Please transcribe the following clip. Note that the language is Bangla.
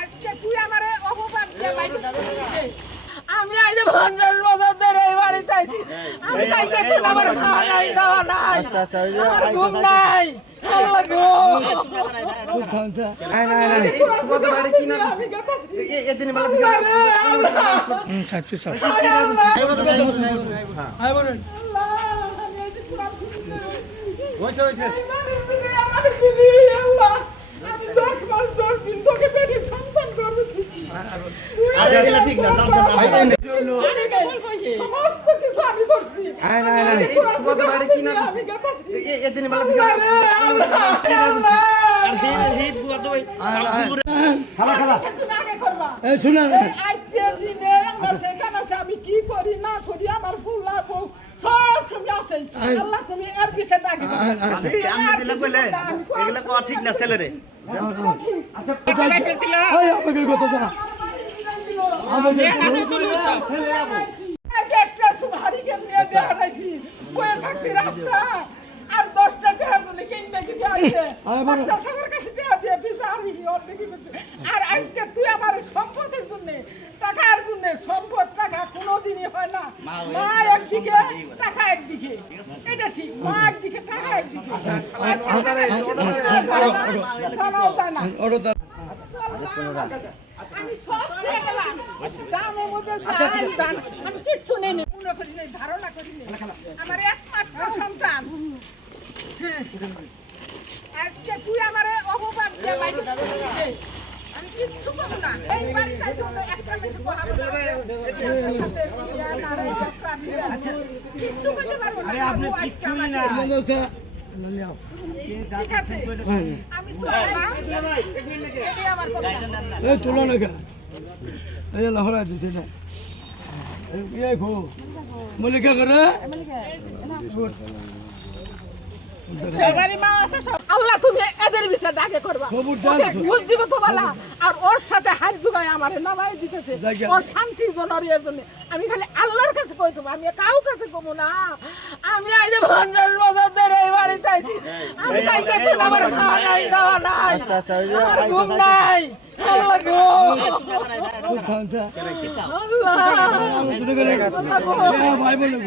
আজকে তুই আমারে অপমান দিয়ে বাইরে দিছিস। আমি আইলে 50 বছর ধরে এই বাড়িতে আইছি। আমি কাইকে তুই আমার খাওয়া নাই দাওয়া নাই। আমার ঘুম নাই। আল্লাহ গো। নাই কত বাড়ি চিনা এদিন বেলা থেকে ছাত্রী সব আয় বলেন হইছে হইছে আমি 10 মাস 10 দিন তোকে পেটে সন্তান করেছি। আরে এটা ঠিক না দাম সমস্ত কিছু আমি করছি। নাই কত বাড়ি চিনা এদিন বেলা থেকে আমি কি করি না করি আমার ফুল লাগবো সব ছবি আছে। আল্লাহ তুমি এর পিছে ডাকি আমি দিলে কইলে এগুলা কো ঠিক না ছেলে রে আচ্ছা এই আমাকে কথা যা আমাকে ছেলে আবো একটা সুহারি কেমনে দেয়া রাখছি কই থাকছি রাস্তা আর 10 টাকা বলে কিনতে গিয়ে আছে সবার কাছে দেয়া দিয়ে দিছে আর দেখি আর আজকে তুই আমার সম্পদের জন্য টাকার জন্য সম্পদ টাকা কোনোদিনই হয় না। মা একদিকে টাকা একদিকে এটা ঠিক মা একদিকে টাকা একদিকে আমি সব ছেড়ে গেলাম দামের মধ্যে আমি কিচ্ছু নেই মনে করি নাই ধারণা করি আমার একমাত্র সন্তান। আজকে তুই আমার অপমান দিয়ে বাইরে দিছিস। আমি কিচ্ছু করব না এই বাড়িটা শুনে একটা মেয়ে বহাবো আচ্ছা কিচ্ছু করতে পারবো না। আরে আপনি কিচ্ছুই না ঠিক আছে আমি চললাম এটাই আমার কথা। এই তুলো না কা এই লহরা দিছে না এই খো মলে কে করে সবারই মা আছে সব। আল্লাহ তুমি এদের বিষয়ে ডাকে করবা ঘুষ দিব তো বলা আর ওর সাথে হাত জুগায় আমার নামাই দিতেছে ওর শান্তির জন্য এর জন্য আমি খালি আল্লাহর কাছে কই দেবো আমি কাউ কাছে কমু না। আমি আইলে 50 বছর ধরে এই বাড়িতে আইছি। আমি কাইকে তুই আমার খাওয়া নাই দাওয়া নাই। আমার ঘুম নাই। আল্লাহ গো খানসা আল্লাহ ভাই বলে